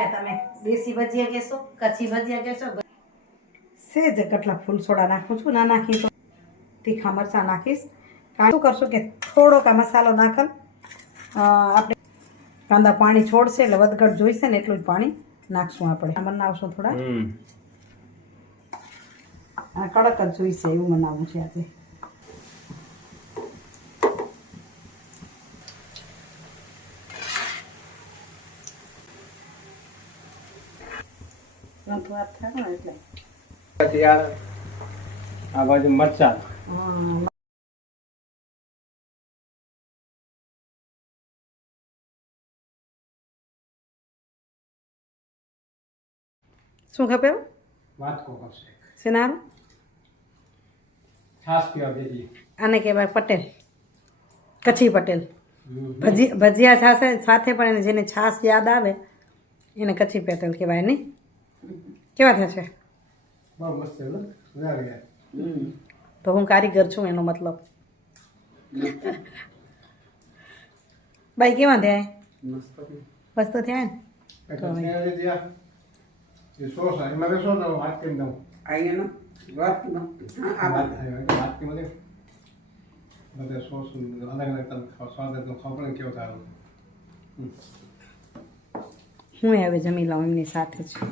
કે તમે દેશી ભજીયા કહેશો કચ્છી ભજીયા કહેશો? સેજ કેટલા ફૂલ સોડા નાખું છું ના નાખી તો તીખા મરચાં નાખીશ. કાં શું કરશું કે થોડોક આ મસાલો નાખલ. આપણે કાંદા પાણી છોડશે એટલે વધઘટ જોઈશે ને એટલું જ પાણી નાખશું આપણે. આ બનાવશું થોડા. કડક જ જોઈશે એવું બનાવવું છે આજે. ત્રણ વાત થાય ને એટલે પછી આ આ બાજુ મરચા હમ. શું ખપે વાટકો કરશે શેનારું? છાસ પીવા દેજી આને કહેવાય પટેલ. કચ્છી પટેલ. ભજી ભજીયા છાશે સાથે પણ એને જેને છાશ યાદ આવે એને કચ્છી પટેલ કહેવાય નહીં? કેવા થશે બહુ મસ્ત છે ને? મજા આવી જાય તો હું કારીગર છું એનો મતલબ. ભાઈ કેવા થયા? મસ્ત થયા ને બધા સોસ અલગ અલગ તમને સ્વાદ ખબર કેવો સારો હું હવે જમી લઉં એમની સાથે જ જેમ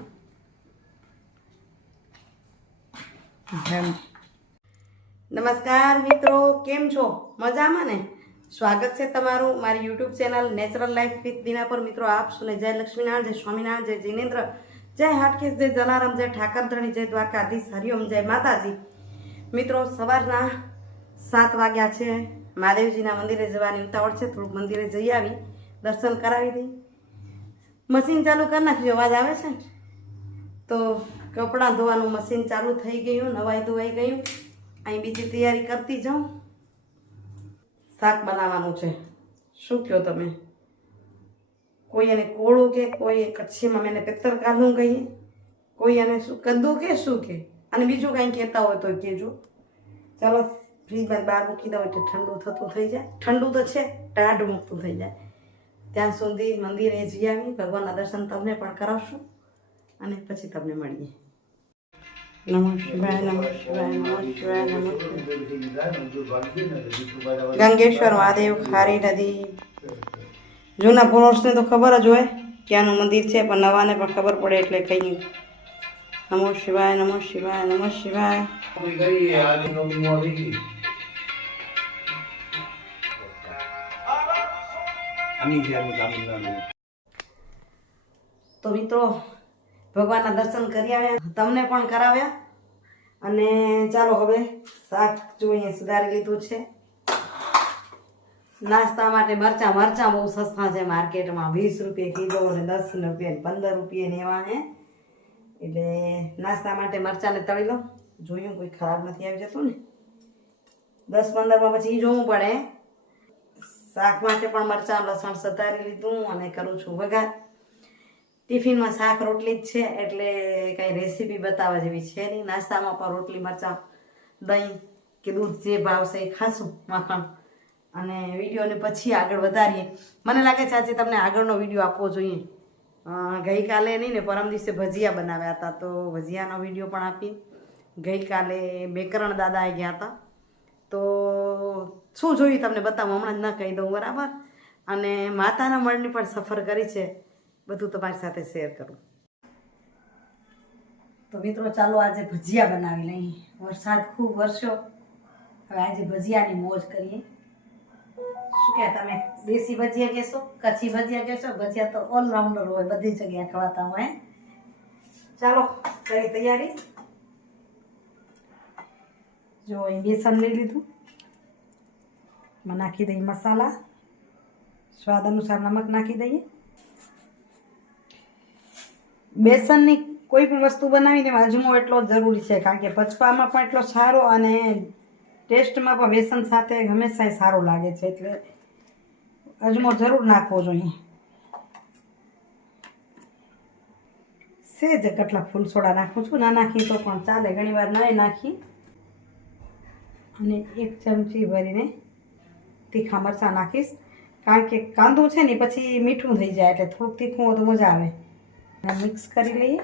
નમસ્કાર મિત્રો, કેમ છો? મજામાં ને? સ્વાગત છે તમારું મારી YouTube channel natural life with Dina પર. મિત્રો, આપ સુને જય લક્ષ્મીનારાયણ, જય સ્વામિનારાયણ, જય જિનેન્દ્ર, જય હાટકેશ, જય જલારામ, જય ઠાકરધણી, જય દ્વારકાધીશ હરિઓમ જય માતાજી. મિત્રો, સવારના સાત વાગ્યા છે. મહાદેવજીના મંદિરે જવાની ઉતાવળ છે. થોડુંક મંદિરે જઈ આવી, દર્શન કરાવી દઈ. મશીન ચાલુ કરી નાખ્યું અવાજ આવે છે? તો કપડાં ધોવાનું મશીન ચાલુ થઈ ગયું, નવાઈ ધોવાઈ ગયું. અહીં બીજી તૈયારી કરતી જાઉં. શાક બનાવવાનું છે. શું કહો તમે? કોઈ એને કોળું કે કોઈ કચ્છીમાં મેં એને પિત્તર કાંદું કહીએ કોઈ એને શું કદું કે શું કે? અને બીજું કાંઈ કહેતા હોય તો કહેજો. ચાલો, ફ્રીજમાં બહાર મૂકી દઉં એટલે ઠંડુ થતું થઈ જાય. ઠંડુ તો છે, ટાઢ મૂકતું થઈ જાય. ત્યાં સુધી મંદિરે જઈ આવી, ભગવાનના દર્શન તમને પણ કરાવશું. અને પછી તમને મળીએ. નમઃ શિવાય નમઃ શિવાય નમઃ શિવાય નમઃ ગંગેશ્વર મહાદેવ ખારી નદી. જૂના પુરુષને તો ખબર જ હોય ક્યાંનું મંદિર છે પણ નવાને પણ ખબર પડે એટલે કહીએ. નમો શિવાય નમો શિવાય નમો શિવાય. તો મિત્રો ભગવાનના દર્શન કરી આવ્યા, તમને પણ કરાવ્યા. અને ચાલો હવે શાક જોઈએ સુધારી લીધું છે. નાસ્તા માટે મરચાં મરચાં બહુ સસ્તા છે માર્કેટમાં. વીસ રૂપિયા કિલો અને દસ રૂપિયા પંદર રૂપિયા ને હે એટલે નાસ્તા માટે મરચાંને તળી લો. જોયું કોઈ ખરાબ નથી આવી જતું ને. દસ પંદરમાં પછી જોવું પડે. શાક માટે પણ મરચાં, લસણ સતારી લીધું અને કરું છું વઘાર. ટિફિનમાં શાક, રોટલી જ છે, એટલે કાંઈ રેસીપી બતાવવા જેવી છે નહીં. નાસ્તામાં પણ રોટલી, મરચાં, દહીં કે દૂધ જે ભાવશે એ ખાશું માખણ. અને વિડીયોને પછી આગળ વધારીએ. મને લાગે છે આજે તમને આગળનો વીડિયો આપવો જોઈએ. ગઈકાલે નહીં ને પરમ દિવસે ભજીયા બનાવ્યા હતા, તો ભજીયાનો વીડિયો પણ આપી. ગઈકાલે બેકરણ દાદાએ ગયા હતા. તો શું જોયું તમને બતાવું? હમણાં જ ન કહી દઉં, બરાબર? અને માતાના મળની પણ સફર કરી છે. બધું તમારી સાથે શેર કરું. તો મિત્રો, ચાલો આજે ભજીયા બનાવી લઈએ. વરસાદ ખૂબ વરસ્યો. હવે આજે ભજીયાની મોજ કરીએ. શું કે, તમે દેશી ભજીયા કહેશો, કચ્છી ભજીયા કહેશો? ભજીયા તો ઓલરાઉન્ડર હોય, બધી જગ્યાએ ખવાતા હોય ચાલો કરી તૈયારી? જો અહીં બેસન લઈ લીધું. નાખી દઈએ મસાલા. સ્વાદ અનુસાર નમક નાખી દઈએ. બેસનની કોઈ પણ વસ્તુ બનાવીને અજમો એટલો જ જરૂરી છે, કારણ કે પચવામાં પણ એટલો સારો અને ટેસ્ટમાં પણ બેસન સાથે હંમેશા સારું લાગે છે, એટલે અજમો જરૂર નાખવો જોઈએ. સેજ કેટલા ફૂલ સોડા નાખું છું, ના નાખી તો પણ ચાલે ઘણી વાર નહીં નાખી. અને એક ચમચી ભરીને તીખા મરચાં નાખીશ, કારણ કે કાંદું છે ને પછી મીઠું થઈ જાય, એટલે થોડુંક તીખું હોય તો મજા આવે. અને મિક્સ કરી લઈએ.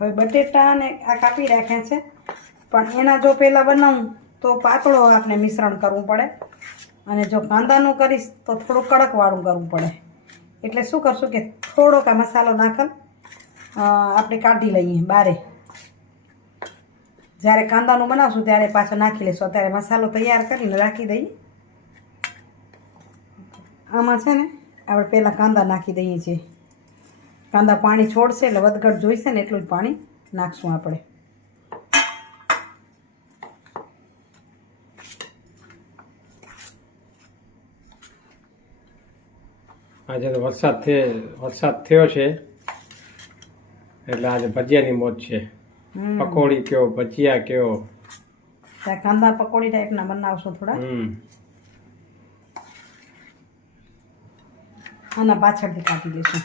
હવે બટેટાને આ કાપી રાખ્યા છે. પણ એના જો પહેલાં બનાવું, તો પાતળો આપણે મિશ્રણ કરવું પડે. અને જો કાંદાનું કરીશ, તો થોડું કડકવાળું કરવું પડે. એટલે શું કરશું કે થોડોક આ મસાલો નાખલ આપણે કાઢી લઈએ બારે. જ્યારે કાંદાનું બનાવશું, ત્યારે પાછો નાખી લઈશું. અત્યારે મસાલો તૈયાર કરીને રાખી દઈએ. આમાં છે ને આપણે પહેલાં કાંદા નાખી દઈએ છીએ. કાંદા પાણી છોડશે એટલે વધઘટ જોઈશે ને એટલું જ પાણી નાખશું આપણે. આજે તો વરસાદ થયો વરસાદ થયો છે. એટલે આજે ભજીયાની મોજ છે. પકોડી કયો ભજીયા કયો? કાંદા પકોડી ટાઈપના બનાવશો થોડા? આના પાછળથી કાપી લઈશું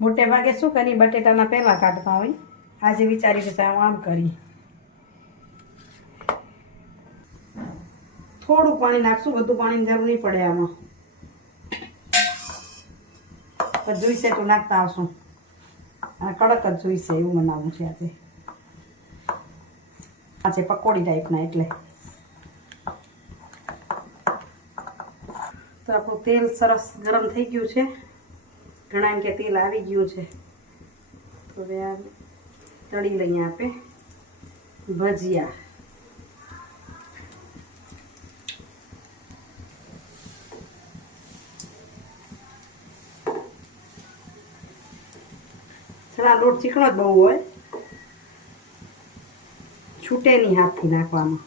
મોટે ભાગે શું કરી બટેટાના પહેલાં કાઢતા હોય. આજે વિચારી કે હું આમ કરી થોડું પાણી નાખશું, બધું પાણીની જરૂર નહીં પડે આમાં. જોઈશે તો નાખતા આવશું અને કડક જ જોઈશે એવું બનાવવું છે આજે. આ પકોડી ટાઈપના એટલે. તો આપણું તેલ સરસ ગરમ થઈ ગયું છે. ઘણા એમ કે તેલ આવી ગયું છે. તો હવે આ તળી લઈએ આપણે ભજીયા. ચણા લોટ ચીકણો જ બહુ હોય. છૂટે નહીં હાથથી નાખવામાં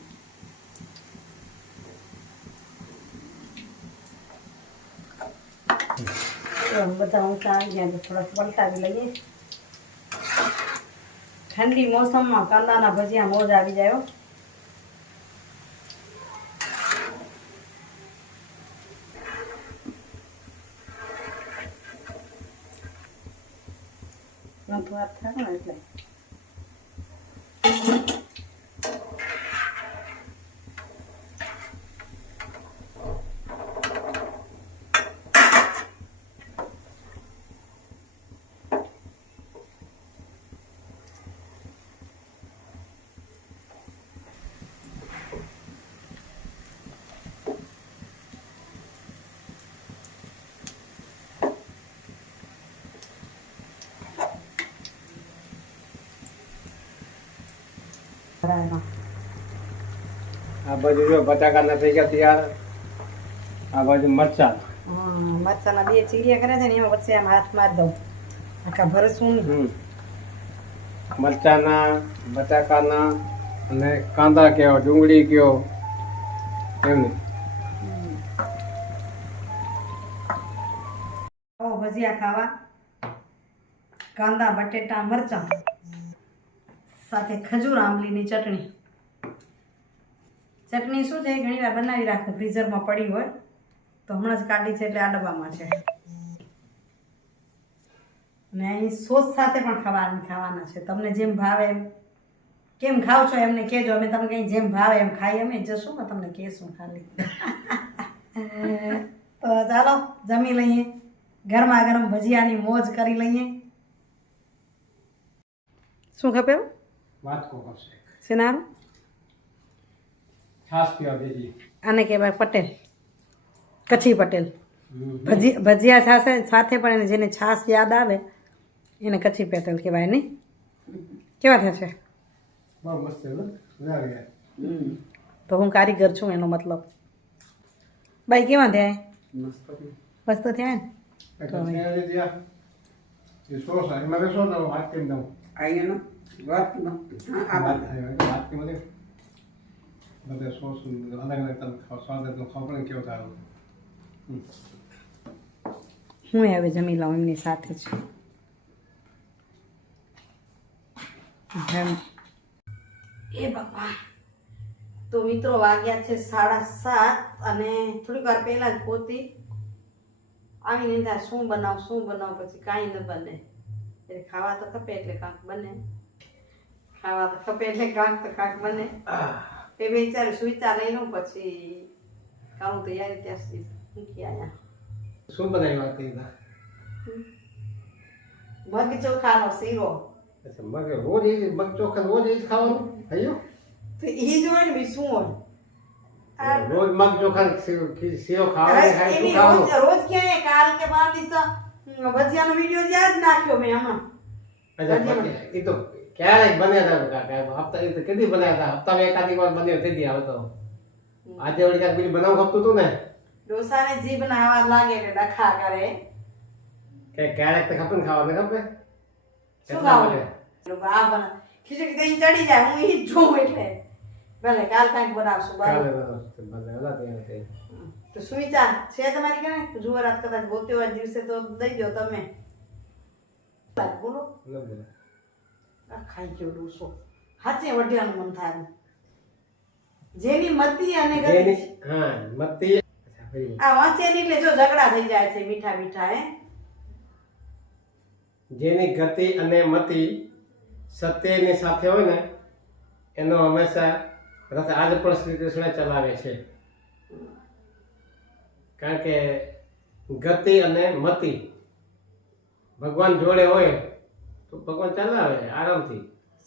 તો બધા ઊંચા આવી ગયા થોડાક પલટાવી લઈએ ઠંડી મોસમમાં કાંદાના ભજીયા મોજ આવી જાય હો. વાત થાય ને એટલે બરાબર આ બાજુ જો બટાકાના થઈ ગયા તૈયાર આ બાજુ મરચા. મરચાના બે ચીડિયા કરે છે ને એમાં વચ્ચે આમ હાથ માર દઉં. આખા ભરસું મરચાંના બટાકાના અને કાંદા કયો ડુંગળી કયો એમ. આવો ભજીયા ખાવા. કાંદા બટેટા મરચાં. સાથે ખજૂર, આંબલીની ચટણી. ચટણી શું છે? ઘણી વાર બનાવી રાખું, ફ્રીઝરમાં પડી હોય તો હમણાં જ કાઢી છે એટલે આ ડબ્બામાં છે. અને અહીં સોસ સાથે પણ ખાવાની ખાવાના છે. તમને જેમ ભાવે એમ કેમ ખાવ છો એમને કહેજો. અમે તમને કંઈ જેમ ભાવે એમ ખાઈ અમે જશું ને તમને કહેશું ખાલી. તો ચાલો, જમી લઈએ. ગરમા ગરમ ભજીયાની મોજ કરી લઈએ. શું ખપે વાત કો કરશે. સિનાર છાસ પીવા દેજી આને કહેવાય પટેલ. કચ્છી પટેલ. ભજી ભજીયા છાશે સાથે પણ એને જેને છાશ યાદ આવે એને કચ્છી પટેલ કહેવાય નહીં? કેવા થશે બહુ મસ્ત તો હું કારીગર છું એનો મતલબ. ભાઈ કેવા થયા? મસ્ત તો થયા ને એટલે હા બધું. સોસ અલગ અલગ તમે સ્વાદ કેવો હવે જમી લઉં એમની સાથે જ. એ બાપા તો મિત્રો વાગ્યા છે સાડા સાત અને થોડીક વાર પહેલાં જ પોતી આવીને થાય શું બનાવ શું બનાવ પછી કાંઈ ન બને. એટલે ખાવા તો ખપે એટલે કાંક બને. ખાવા તો ખપે એટલે કાંક તો કાંક બને. એ વિચારું સુવિચાર લઈ લઉં પછી કામ તૈયારી ત્યાં સુધી મૂકી આયા. શું બનાવ્યું આ કઈ મગ ચોખાનો શીરો. અચ્છા મગ રોજ એ મગ ચોખા રોજ એ જ ખાવાનું? થયું? તો એ જ હોય ને બી શું હોય? આ રોજ મગ ચોખા શીરો શીરો ખાવાનું ખાય શું એની ખાવાનું. રોજ રોજ ક્યાંય કાલ કે બાર દિવસ ભજીયાનો વીડિયો જ્યાં જ નાખ્યો મેં હમણાં. અચ્છા ભજીયા. એ તો ક્યારેક બન્યા હતા કાકા હપ્તા એ કદી બન્યા હતા. હપ્તામાં એકાદી વાર બન્યો તેથી આવે તો. આજે વળી કાંઈક બીજું બનાવું ખપતું હતું ને? ડોસાને જીભ ના આવા લાગે એટલે ડખા કરે. કે ક્યારેક તો ખપે ને ખાવા ખપે શું ખાવું? આ બના ખીચડી કઈ ચડી જાય હું ઈ જ જોઉં એટલે. ભલે કાલ કાંઈક બનાવશું કાલે. ભલે, ભલે, ત્યાં તે. તો સુવિચાર છે તમારી કને જુઓ રાત કદાચ ગોત્યો દિવસે તો દઈ દો તમે. બોલો. ન બોલે. આ ખાઈ ગયો ડોસો. હાચે વઢિયાનું મન થાય જેની મતી અને ગતિ હા મતી આ વાંચે ને એટલે જો ઝઘડા થઈ જાય છે મીઠા મીઠા હે? જેની ગતિ અને મતિ સત્યની સાથે હોય ને એનો હંમેશા રથ આજ પણ શ્રી કૃષ્ણ ચલાવે છે. કારણ કે ગતિ અને મતિ ભગવાન જોડે હોય તો ભગવાન ચલાવે આરામથી.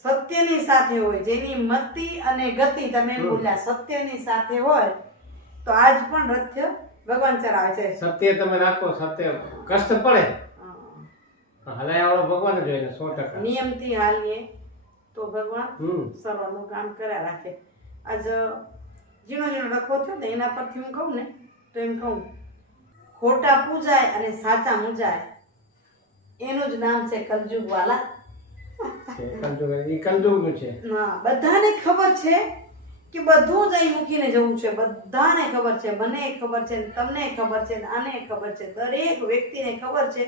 સત્યની સાથે હોય જેની મતિ અને ગતિ તમે બોલ્યા સત્યની સાથે હોય તો આજ પણ રથ્ય ભગવાન ચલાવે છે. સત્ય તમે રાખો સત્ય કષ્ટ પડે. હલાય વાળો ભગવાન જોઈએ સો ટકા. નિયમથી હાલીએ તો ભગવાન સર્વનું કામ કર્યા રાખે. આજ ઝીણો ઝીણો લખો થયો ને એના પરથી હું કહું ને તો એમ કહું ખોટા પૂજાય અને સાચા મૂજાય. એનું જ નામ છે કલજુગ વાલા કંજુગનું છે. ના બધાને ખબર છે કે બધું જ અહીં મૂકીને જવું છે. બધાને ખબર છે. મને ખબર છે તમને ખબર છે આને ખબર છે. દરેક વ્યક્તિને ખબર છે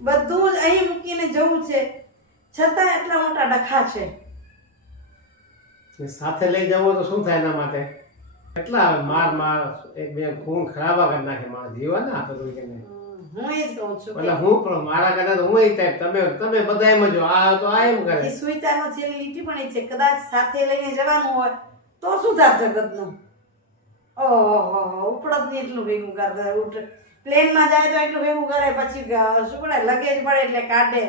બધું જ અહીં મૂકીને જવું છે. છતાં એટલા મોટા ડખા છે. સાથે લઈ જવો તો શું થાય એના માટે? કેટલા માર માર એક બે ખૂન ખરાબા કરી નાખે મારા જીવન ના તો કે નહીં. હું એ જ કહું છું એટલે હું પણ મારા કદાચ હું એ ટાઈપ તમે તમે બધા એમ જો આ તો આ એમ કરે. એ સુવિચારમાં છેલ્લી લીટી પણ એ છે. કદાચ સાથે લઈને જવાનું હોય તો શું થાત જગતનું? ઓહો ઉપડત ને એટલું ભેગું કરતા ઉઠ. પ્લેનમાં જાય તો એટલું ભેગું કરે પછી શું પડે લગેજ પડે એટલે કાઢે.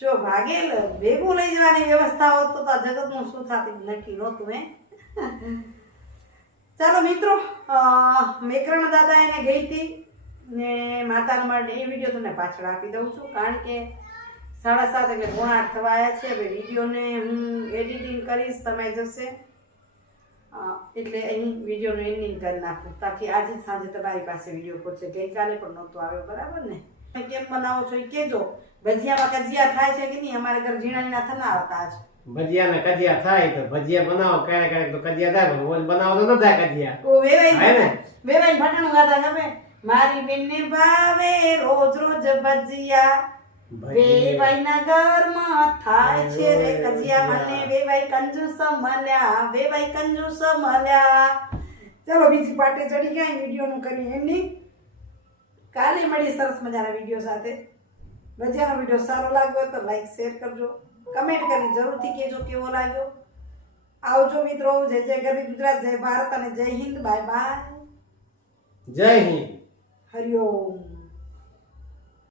જો ભાગે ભેગું લઈ જવાની વ્યવસ્થા હોત તો આ જગતનું શું થાતું નક્કી નહોતું હે? ચાલો મિત્રો મેકરણ દાદા એને ગઈ હતી. ને માતાનો માટે એ વીડિયો તમને પાછળ આપી દઉં છું કારણ કે સાડા સાત એટલે પોણા આઠ થવા આવ્યા છે. હવે વિડીયોને હું એડિટિંગ કરીશ સમય જશે. એટલે અહીં વિડીયોનું એન્ડિંગ કરી નાખું. તાકી આજે જ સાંજે તમારી પાસે વીડિયો પહોંચે. ગઈકાલે પણ નહોતો આવ્યો બરાબર ને? તમે કેમ બનાવો છો એ કહેજો. ભજીયામાં કજિયા થાય છે કે નહીં? અમારે ઘર ઝીણા ઝીણા થના આવતા છે ભજીયા ને કજિયા થાય તો ભજીયા બનાવો. ક્યારેક ક્યારેક તો કજિયા થાય પણ રોજ બનાવો તો ન થાય કજિયા. વેવાઈ? વેવાઈ ભટાણું ગાતા ગમે? મારી બેનને ભાવે રોજ રોજ ભજીયા. વેવાઈના ઘરમાં થાય છે રે કજિયા મને વેવાઈ કંજૂસ મળ્યા વેવાઈ કંજૂસ મળ્યા. ચલો બીજી પાટે ચડી ગયા વિડીયોનું કરી એન્ડિંગ કાલે મળી સરસ મજાના વીડિયો સાથે. રજાનો વીડિયો સારો લાગ્યો તો લાઈક શેર કરજો. કમેન્ટ કરી જરૂરથી કહેજો કેવો લાગ્યો. આવજો મિત્રો જય જય ગરવી ગુજરાત જય ભારત અને જય હિન્દ બાય બાય. જય હિન્દ. હરિઓમ